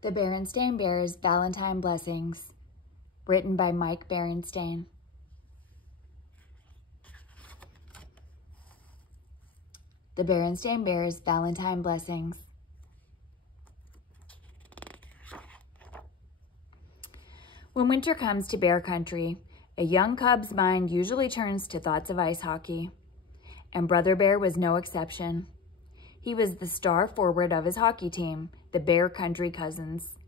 The Berenstain Bears, Valentine Blessings, written by Mike Berenstain. The Berenstain Bears, Valentine Blessings. When winter comes to bear country, a young cub's mind usually turns to thoughts of ice hockey, and Brother Bear was no exception. He was the star forward of his hockey team, the Bear Country Cousins.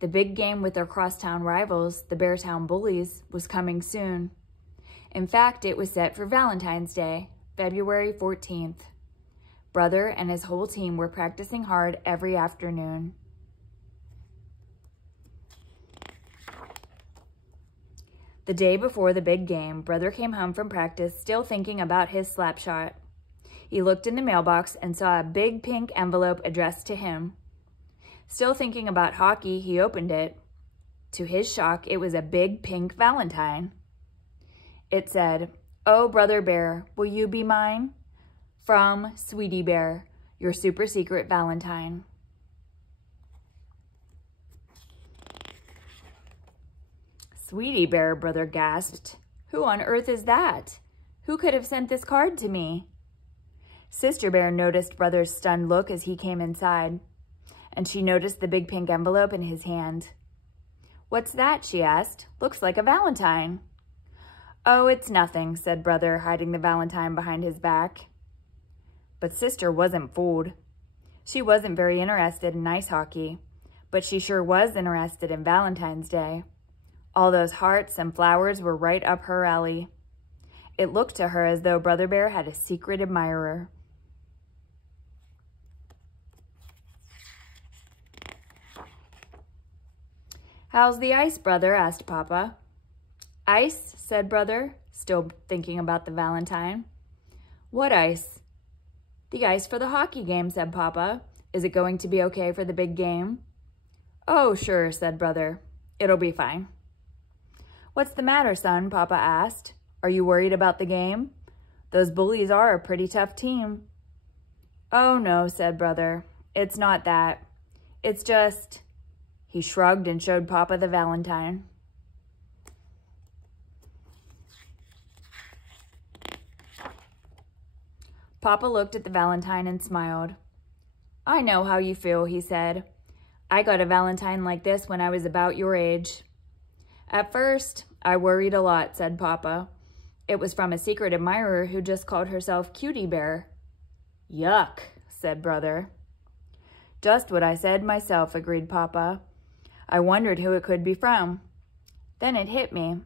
The big game with their crosstown rivals, the Beartown Bullies, was coming soon. In fact, it was set for Valentine's Day, February 14th. Brother and his whole team were practicing hard every afternoon. The day before the big game, Brother came home from practice still thinking about his slap shot. He looked in the mailbox and saw a big pink envelope addressed to him. Still thinking about hockey, he opened it. To his shock, it was a big pink Valentine. It said, "Oh, Brother Bear, will you be mine? From Sweetie Bear, your super secret Valentine." "Sweetie Bear," Brother gasped. "Who on earth is that? Who could have sent this card to me?" Sister Bear noticed Brother's stunned look as he came inside, and she noticed the big pink envelope in his hand. "What's that?" she asked. "Looks like a Valentine." "Oh, it's nothing," said Brother, hiding the Valentine behind his back. But Sister wasn't fooled. She wasn't very interested in ice hockey, but she sure was interested in Valentine's Day. All those hearts and flowers were right up her alley. It looked to her as though Brother Bear had a secret admirer. "How's the ice, Brother?" asked Papa. "Ice?" said Brother, still thinking about the Valentine. "What ice?" "The ice for the hockey game," said Papa. "Is it going to be okay for the big game?" "Oh, sure," said Brother. "It'll be fine." "What's the matter, son?" Papa asked. "Are you worried about the game? Those bullies are a pretty tough team." "Oh, no," said Brother. "It's not that. It's just..." He shrugged and showed Papa the Valentine. Papa looked at the Valentine and smiled. "I know how you feel," he said. "I got a Valentine like this when I was about your age." "At first, I worried a lot," said Papa. "It was from a secret admirer who just called herself Cutie Bear." "Yuck," said Brother. "Just what I said myself," agreed Papa. "I wondered who it could be from. Then it hit me.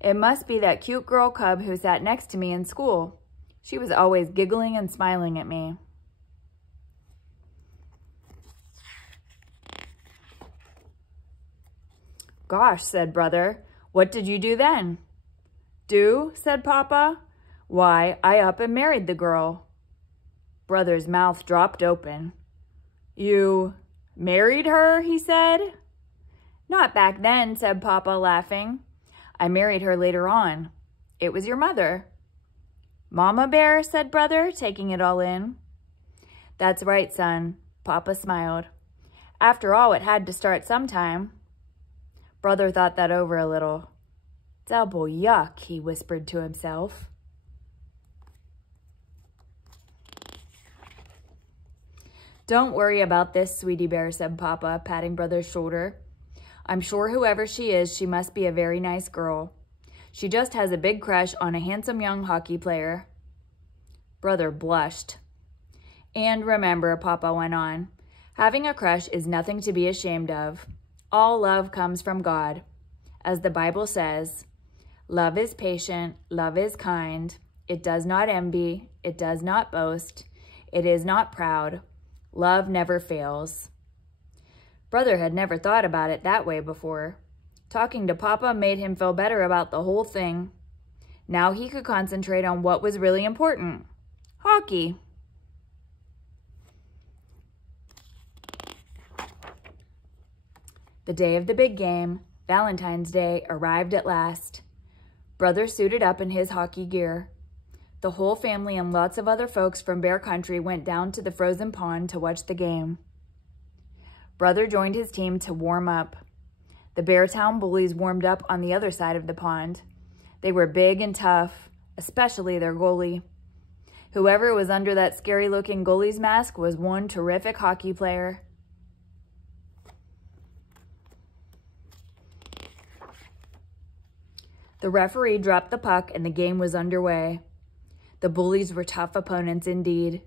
It must be that cute girl cub who sat next to me in school. She was always giggling and smiling at me." "Gosh," said Brother, "what did you do then?" "Do?" said Papa. "Why, I up and married the girl." Brother's mouth dropped open. "You married her?" he said. "Not back then," said Papa, laughing. "I married her later on. It was your mother." "Mama Bear?" said Brother, taking it all in. "That's right, son," Papa smiled. "After all, it had to start sometime." Brother thought that over a little. "Double yuck," he whispered to himself. "Don't worry about this, Sweetie Bear," said Papa, patting Brother's shoulder. "I'm sure whoever she is, she must be a very nice girl. She just has a big crush on a handsome young hockey player." Brother blushed. "And remember," Papa went on, "having a crush is nothing to be ashamed of. All love comes from God. As the Bible says, love is patient, love is kind. It does not envy, it does not boast, it is not proud. Love never fails." Brother had never thought about it that way before. Talking to Papa made him feel better about the whole thing. Now he could concentrate on what was really important: hockey. The day of the big game, Valentine's Day, arrived at last. Brother suited up in his hockey gear. The whole family and lots of other folks from Bear Country went down to the frozen pond to watch the game. Brother joined his team to warm up. The Beartown bullies warmed up on the other side of the pond. They were big and tough, especially their goalie. Whoever was under that scary-looking goalie's mask was one terrific hockey player. The referee dropped the puck and the game was underway. The bullies were tough opponents indeed,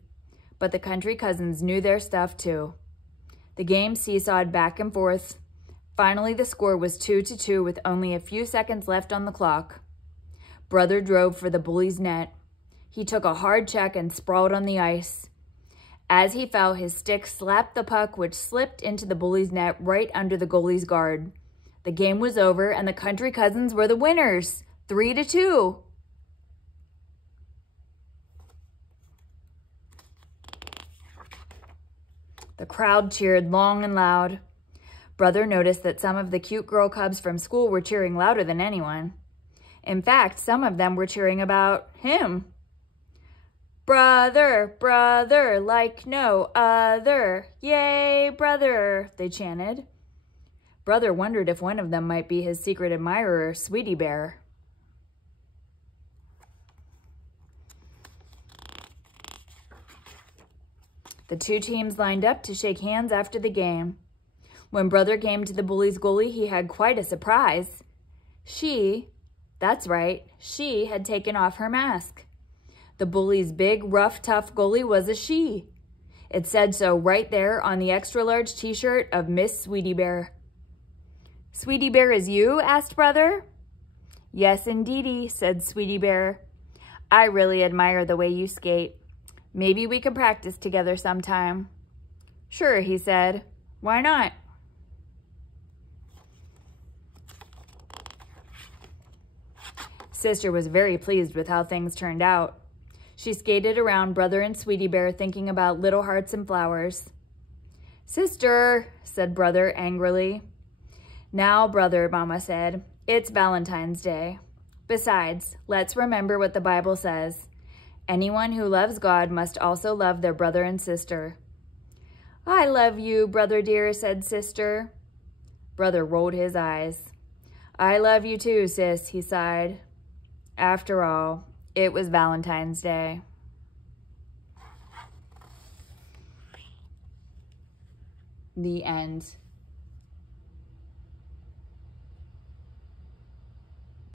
but the country cousins knew their stuff too. The game seesawed back and forth. Finally, the score was 2-2 with only a few seconds left on the clock. Brother drove for the bullies' net. He took a hard check and sprawled on the ice. As he fell, his stick slapped the puck, which slipped into the bullies' net right under the goalie's guard. The game was over, and the country cousins were the winners, 3-2. The crowd cheered long and loud. Brother noticed that some of the cute girl cubs from school were cheering louder than anyone. In fact, some of them were cheering about him. "Brother, brother, like no other. Yay, brother," they chanted. Brother wondered if one of them might be his secret admirer, Sweetie Bear. The two teams lined up to shake hands after the game. When Brother came to the bullies' goalie, he had quite a surprise. That's right, she had taken off her mask. The bully's big, rough, tough goalie was a she. It said so right there on the extra-large t-shirt of Miss Sweetie Bear. "Sweetie Bear is you?" asked Brother. "Yes, indeedy," said Sweetie Bear. "I really admire the way you skate. Maybe we could practice together sometime." "Sure," he said. "Why not?" Sister was very pleased with how things turned out. She skated around Brother and Sweetie Bear thinking about little hearts and flowers. "Sister," said Brother angrily. "Now, Brother," Mama said, "it's Valentine's Day. Besides, let's remember what the Bible says. Anyone who loves God must also love their brother and sister." "I love you, Brother dear," said Sister. Brother rolled his eyes. "I love you too, sis," he sighed. After all, it was Valentine's Day. The end.